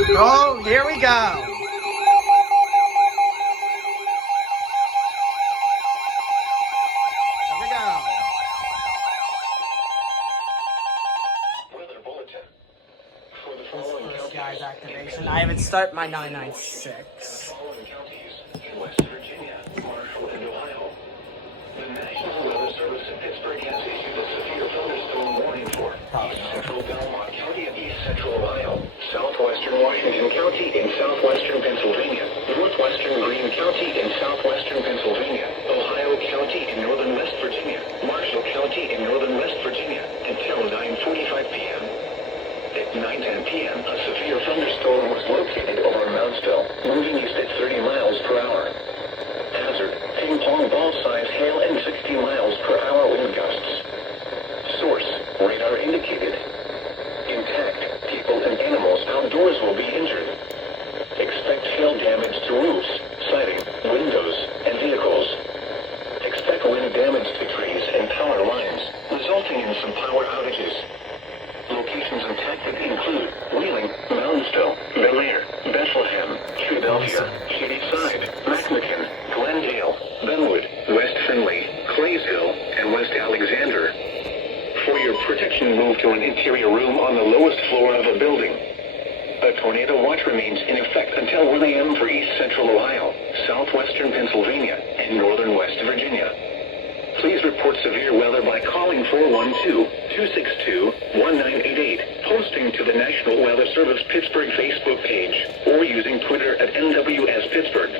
Oh, here we go. Here we go. Weather bulletin. For the This following first counties guy's activation. I haven't start my 996. following counties in West Virginia, Marshall, and Ohio. The National Weather Service in Pittsburgh has issued a severe thunderstorm warning for East Central Belmont County and East Central Ohio, Southwestern Washington County in southwestern Pennsylvania, Northwestern Greene County in southwestern Pennsylvania, Ohio County in northern West Virginia, Marshall County in northern West Virginia, until 9:45 p.m. At 9:10 p.m., a severe thunderstorm was located over Moundsville, moving east at 30 miles per hour. Hazard, ping-pong ball-size hail and 60 miles per hour wind gusts. Source, radar indicated. Intact, people and animals outdoors will be injured. Expect hail damage to roofs, siding, windows, and vehicles. Expect wind damage to trees and power lines, resulting in some power outages. Locations impacted include Wheeling, Moundsville, Bel Air, Bethlehem, Philadelphia, Shadyside, McMicken, Glendale, Benwood, West Findlay, Claysville, and West Alexander. For your protection, move to an interior room on the lowest floor of a building. A tornado watch remains in effect until 1 a.m. for East Central Ohio, southwestern Pennsylvania, and northern West Virginia. Please report severe weather by calling 412-262-1988, posting to the National Weather Service Pittsburgh Facebook page, or using Twitter at NWS Pittsburgh.